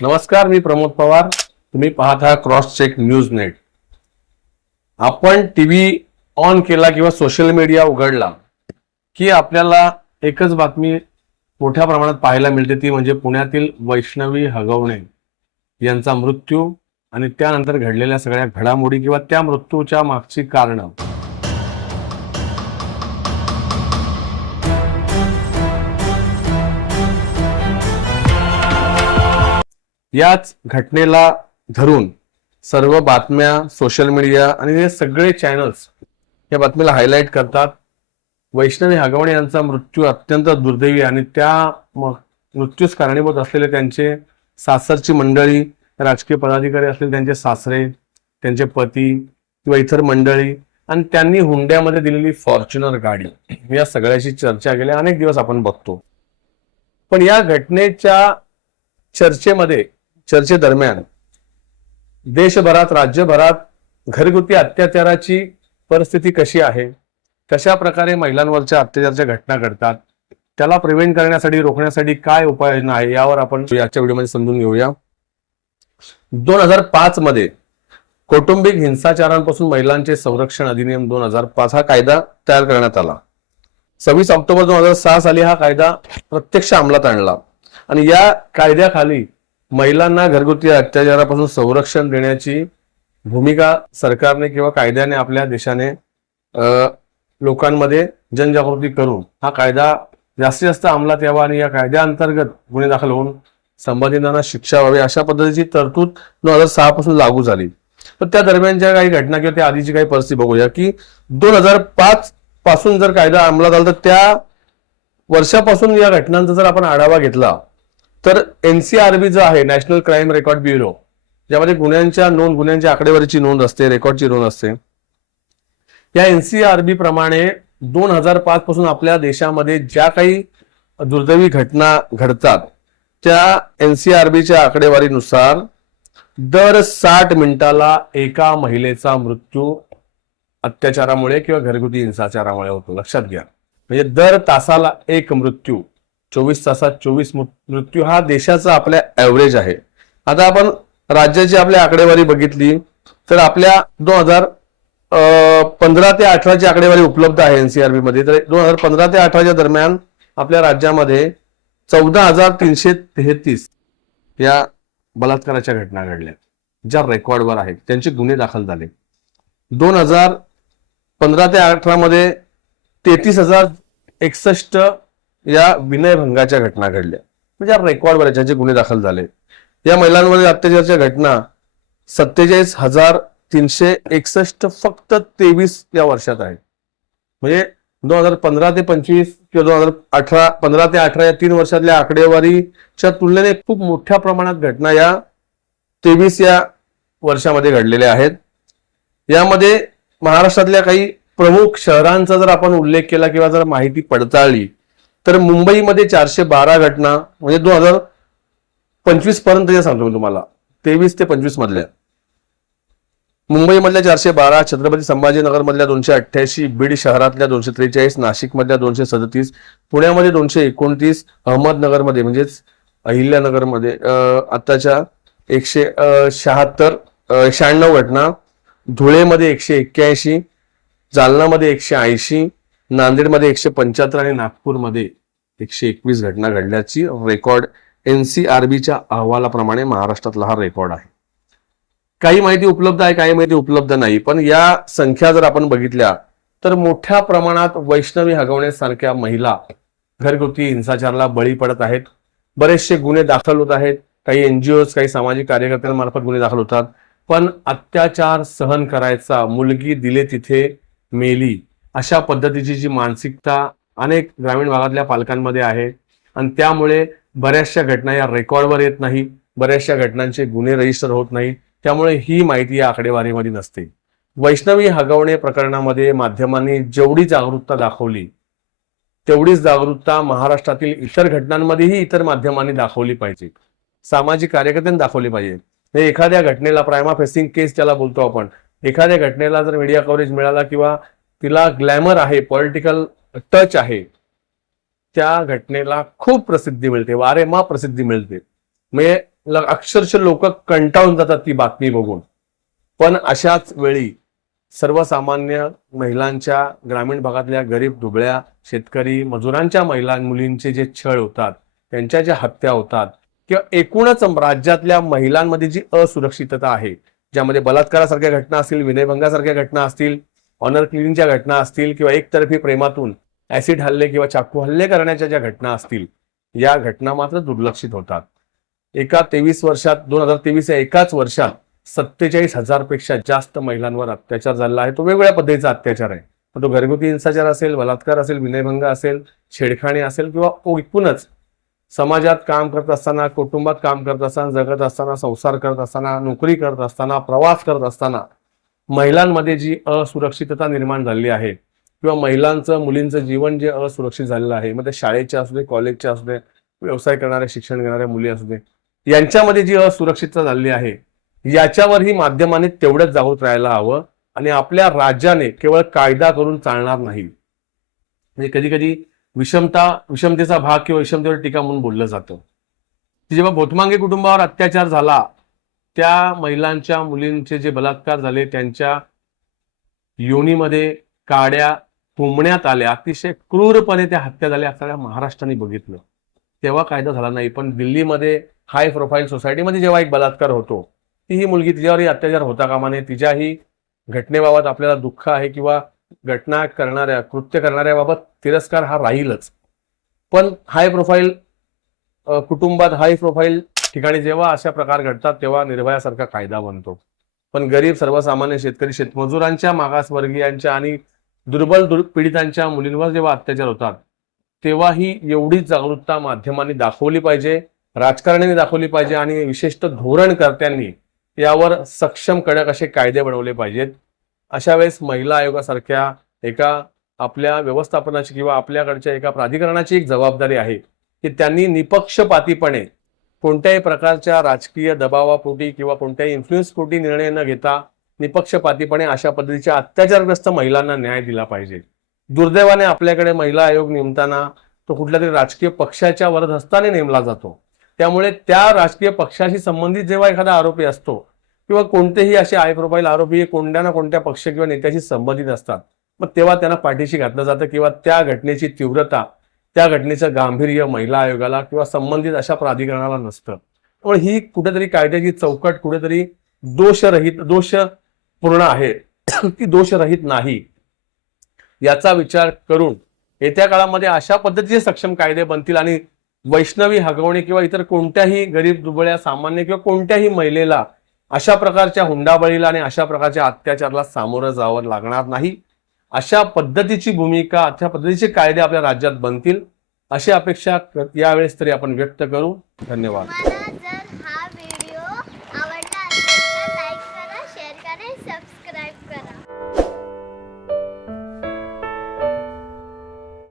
नमस्कार मी प्रमोद पवार. तुम्ही पाहत आहात क्रॉस चेक न्यूज नेट. आपण टीव्ही ऑन केला किंवा सोशल मीडिया उघडला की आपल्याला एकच बातमी मोठ्या प्रमाणात पाहायला मिळते ती म्हणजे पुण्यातील वैष्णवी हगवणे. यांचा मृत्यू आणि त्यानंतर घडलेल्या सगळ्या घडामोडी किंवा त्या मृत्यूच्या मागची कारणं. याच घटनेला धरून सर्व बातम्या सोशल मीडिया आणि हे सगळे चॅनल्स या बातमीला हायलाईट करतात. वैष्णवी हागवणे यांचा मृत्यू अत्यंत दुर्दैवी आणि त्या मृत्यूस कारणीभूत असलेले त्यांचे सासरची मंडळी राजकीय पदाधिकारी असलेले त्यांचे सासरे त्यांचे पती किंवा इतर मंडळी आणि त्यांनी हुंड्यामध्ये दिलेली फॉर्च्युनर गाडी. या सगळ्याशी चर्चा गेल्या अनेक दिवस आपण बघतो. पण या घटनेच्या चर्चेमध्ये चर्चेदरम्यान देशभरात राज्यभरात घरगुती अत्याचाराची परिस्थिती कशी आहे? कशा प्रकारे महिलांवरच्या अत्याचाराच्या घटना घडतात? त्याला प्रिव्हेंट करण्यासाठी रोखण्यासाठी काय उपाययोजना आहे? यावर आपण याच्या व्हिडिओमध्ये समजून घेऊया. दोन हजार पाच मध्ये कौटुंबिक हिंसाचारांपासून महिलांचे संरक्षण अधिनियम दोन हजार पाच हा कायदा तयार करण्यात आला. सव्वीस ऑक्टोबर दोन हजार सहा साली हा कायदा प्रत्यक्ष अंमलात आणला आणि या कायद्याखाली महिलांना घरगुती अत्याचारापासून संरक्षण देण्याची भूमिका सरकारने किंवा कायद्याने आपल्या देशाने लोकांमध्ये जनजागृती करून हा कायदा जास्तीत जास्त अंमलात यावा आणि या कायद्याअंतर्गत गुन्हे दाखल होऊन संबंधितांना शिक्षा व्हावी अशा पद्धतीची तरतूद दोन हजार सहा पासून लागू झाली. तर त्या दरम्यानच्या काही घटना किंवा त्या आधीची काही परिस्थिती बघूया की दोन हजार पाच पासून जर कायदा अंमलात आला तर त्या वर्षापासून या घटनांचा जर आपण आढावा घेतला तर एनसीआरबी जो आहे नॅशनल क्राईम रेकॉर्ड ब्युरो ज्यामध्ये गुन्ह्यांच्या नोंद गुन्ह्यांच्या आकडेवारीची नोंद असते रेकॉर्डची नोंद असते या एनसीआरबी प्रमाणे दोन हजार पाच पासून आपल्या देशामध्ये ज्या काही दुर्दैवी घटना घडतात त्या एनसीआरबीच्या आकडेवारीनुसार दर साठ मिनिटाला एका महिलेचा मृत्यू अत्याचारामुळे किंवा घरगुती हिंसाचारामुळे होतो. लक्षात घ्या. म्हणजे दर तासाला एक मृत्यू चोवीस तासात चोवीस मृत्यू हा देशाचा आपल्या ऍव्हरेज आहे. आता आपण राज्याची आपल्या आकडेवारी बघितली तर आपल्या दोन हजार पंधरा ते अठराची आकडेवारी उपलब्ध आहे एनसीआरबी मध्ये. तर दोन हजार पंधरा ते अठराच्या दरम्यान आपल्या राज्यामध्ये चौदा हजार तीनशे तेहतीस या बलात्काराच्या घटना घडल्या. ज्या रेकॉर्डवर आहेत. त्यांचे गुन्हे दाखल झाले. दोन हजार पंधरा ते अठरा मध्ये तेहतीस हजार एकसष्ट या विनयभंगाच्या घटना घडल्या. म्हणजे रेकॉर्डवर आहे, ज्यांचे गुन्हे दाखल झाले. या महिलांवरील अत्याचाराच्या घटना सत्तेचाळीस हजार तीनशे एकसष्ट फक्त तेवीस या वर्षात आहेत. म्हणजे दोन हजार पंधरा ते पंचवीस किंवा दोन हजार अठरा पंधरा ते अठरा या तीन वर्षातल्या आकडेवारीच्या तुलनेने खूप मोठ्या प्रमाणात घटना या तेवीस या वर्षामध्ये घडलेल्या आहेत. यामध्ये महाराष्ट्रातल्या काही प्रमुख शहरांचा जर आपण उल्लेख केला किंवा जर माहिती पडताळली तर मुंबईमध्ये चारशे बारा घटना म्हणजे दोन हजार पंचवीसपर्यंत सांगतो मी तुम्हाला तेवीस ते पंचवीस मधल्या. मुंबईमधल्या चारशे बारा छत्रपती संभाजीनगरमधल्या दोनशे अठ्ठ्याऐंशी बीड शहरातल्या दोनशे त्रेचाळीस नाशिकमधल्या दोनशे सदतीस पुण्यामध्ये दोनशे एकोणतीस अहमदनगरमध्ये म्हणजेच अहिल्यानगरमध्ये आत्ताच्या एकशे शहात्तर शहाण्णव घटना धुळेमध्ये एकशे एक्क्याऐंशी जालनामध्ये एकशे ऐंशी नांदेडमध्ये एकशे पंच्याहत्तर आणि नागपूरमध्ये एकशे एकवीस घटना घडल्याची रेकॉर्ड एन सी आर बीच्या अहवालाप्रमाणे महाराष्ट्रातला हा रेकॉर्ड आहे. काही माहिती उपलब्ध आहे काही माहिती उपलब्ध नाही. पण या संख्या जर आपण बघितल्या तर मोठ्या प्रमाणात वैष्णवी हगवण्यासारख्या महिला घरगुती हिंसाचाराला बळी पडत आहेत. बरेचसे गुन्हे दाखल होत आहेत. काही एनजीओ काही सामाजिक कार्यकर्त्यांमार्फत गुन्हे दाखल होतात. पण अत्याचार सहन करायचा मुलगी दिले तिथे मेली अशा पद्धतीची जी मानसिकता अनेक ग्रामीण भागातल्या पालकांमध्ये आहे. आणि त्यामुळे बऱ्याचशा घटना या रेकॉर्डवर येत नाही. बऱ्याचशा घटनांचे गुन्हे रजिस्टर होत नाही. त्यामुळे ही माहिती या आकडेवारीमध्ये नसते. वैष्णवी हगवणे प्रकरणामध्ये माध्यमांनी जेवढी जागरूकता दाखवली तेवढीच जागरूकता महाराष्ट्रातील इतर घटनांमध्येही इतर माध्यमांनी दाखवली पाहिजे. सामाजिक कार्यकर्त्यांनी दाखवली पाहिजे. हे एखाद्या घटनेला प्रायमा फेसिंग केस ज्याला बोलतो आपण एखाद्या घटनेला जर मीडिया कव्हरेज मिळाला किंवा तिला ग्लॅमर आहे पॉलिटिकल टच आहे त्या घटनेला खूप प्रसिद्धी मिळते वारेमा प्रसिद्धी मिळते. म्हणजे अक्षरशः लोक कंटाळून जातात ती बातमी बघून. पण अशाच वेळी सर्वसामान्य महिलांच्या ग्रामीण भागातल्या गरीब दुबळ्या शेतकरी मजुरांच्या महिला मुलींचे जे छळ होतात त्यांच्या ज्या हत्या होतात किंवा एकूणच राज्यातल्या महिलांमध्ये जी असुरक्षितता आहे ज्यामध्ये बलात्कारासारख्या घटना असतील विनयभंगासारख्या घटना असतील ऑनर क्लिनिंगच्या घटना असतील किंवा एकतर्फी प्रेमातून ऍसिड हल्ले किंवा चाकू हल्ले करण्याच्या ज्या घटना असतील या घटना मात्र दुर्लक्षित होतात. एका तेवीस वर्षात दोन हजार तेवीस या एकाच वर्षात सत्तेचाळीस हजारपेक्षा जास्त महिलांवर अत्याचार झाला आहे. तो वेगवेगळ्या पद्धतीचा अत्याचार आहे. मग तो घरगुती हिंसाचार असेल बलात्कार असेल विनयभंग असेल छेडखाणी असेल किंवा एकूणच समाजात काम करत असताना कुटुंबात काम करत असताना जगत असताना संसार करत असताना नोकरी करत असताना प्रवास करत असताना महिलांमध्ये जी असुरक्षितता निर्माण झालेली आहे किंवा महिलांचं मुलींचं जीवन जे असुरक्षित झालेलं आहे मग ते शाळेचे असू दे कॉलेजचे असू दे व्यवसाय करणारे शिक्षण घेणाऱ्या मुली असू दे यांच्यामध्ये जी असुरक्षितता झालेली आहे याच्यावरही माध्यमाने तेवढंच जागृत राहायला हवं आणि आपल्या राज्याने केवळ कायदा करून चालणार नाही. म्हणजे कधी कधी विषमता विषमतेचा भाग किंवा विषमतेवर टीका म्हणून बोललं जातं. जेव्हा भोतमांगे कुटुंबावर अत्याचार झाला त्या महिलांच्या मुलींचे जे बलात्कार झाले त्यांच्या योनीमध्ये काड्या कोंबण्यात आल्या अतिशय क्रूरपणे त्या हत्या झाल्या सगळ्या महाराष्ट्राने बघितलं. तेव्हा कायदा झाला नाही. पण दिल्लीमध्ये हाय प्रोफाईल सोसायटीमध्ये जेव्हा एक बलात्कार होतो ती ही मुलगी तिच्यावरही अत्याचार होता कामा नये. तिच्याही घटनेबाबत आपल्याला दुःख आहे किंवा घटना करणाऱ्या कृत्य करणाऱ्याबाबत तिरस्कार हा राहीलच. पण हाय प्रोफाईल कुटुंबात हाय प्रोफाईल ठिकाणी जेव्हा अशा प्रकार घडतात तेव्हा निर्भयासारखा कायदा बनतो. पण गरीब सर्वसामान्य शेतकरी शेतमजुरांच्या मागासवर्गीयांच्या आणि दुर्बल दुर् पीडितांच्या मुलींवर जेव्हा अत्याचार होतात तेव्हाही एवढीच जागरूकता माध्यमांनी दाखवली पाहिजे राजकारण्यांनी दाखवली पाहिजे आणि विशेषतः धोरणकर्त्यांनी यावर सक्षम कडक असे कायदे बनवले पाहिजेत. अशा वेळेस महिला आयोगासारख्या एका आपल्या व्यवस्थापनाची किंवा आपल्याकडच्या एका प्राधिकरणाची एक जबाबदारी आहे की त्यांनी निपक्षपातीपणे कोणत्याही प्रकारच्या राजकीय दबावापोटी किंवा कोणत्याही इन्फ्लुएन्सपोटी निर्णय न घेता निपक्षपातीपणे अशा पद्धतीच्या अत्याचारग्रस्त महिलांना न्याय दिला पाहिजे. दुर्दैवाने आपल्याकडे महिला आयोग नेमताना तो कुठल्या तरी राजकीय पक्षाच्या वरदहस्ताने नेमला जातो. त्यामुळे त्या राजकीय पक्षाशी संबंधित जेव्हा एखादा आरोपी असतो किंवा कोणतेही असे आय प्रोफाईल आरोपी हे कोणत्या ना कोणत्या पक्ष किंवा नेत्याशी संबंधित असतात मग तेव्हा त्यांना पाठीशी घातलं जातं किंवा त्या घटनेची तीव्रता त्या घटनेचं गांभीर्य महिला आयोगाला किंवा संबंधित अशा प्राधिकरणाला नसतं. त्यामुळे ही कुठेतरी कायद्याची चौकट कुठेतरी दोषरहित दोषपूर्ण आहे. ती दोषरहित नाही. याचा विचार करून येत्या काळामध्ये अशा पद्धतीचे सक्षम कायदे बनतील आणि वैष्णवी हगवणे किंवा इतर कोणत्याही गरीब दुबळ्या सामान्य किंवा कोणत्याही महिलेला अशा प्रकारच्या हुंडाबळीला आणि अशा प्रकारच्या अत्याचाराला सामोरं जावं लागणार नाही. अशा पद्धतीची भूमिका अशा पद्धतीचे कायदे आपल्या राज्यात बनतील अशी अपेक्षा यावेळेस तरी आपण व्यक्त करू. धन्यवाद.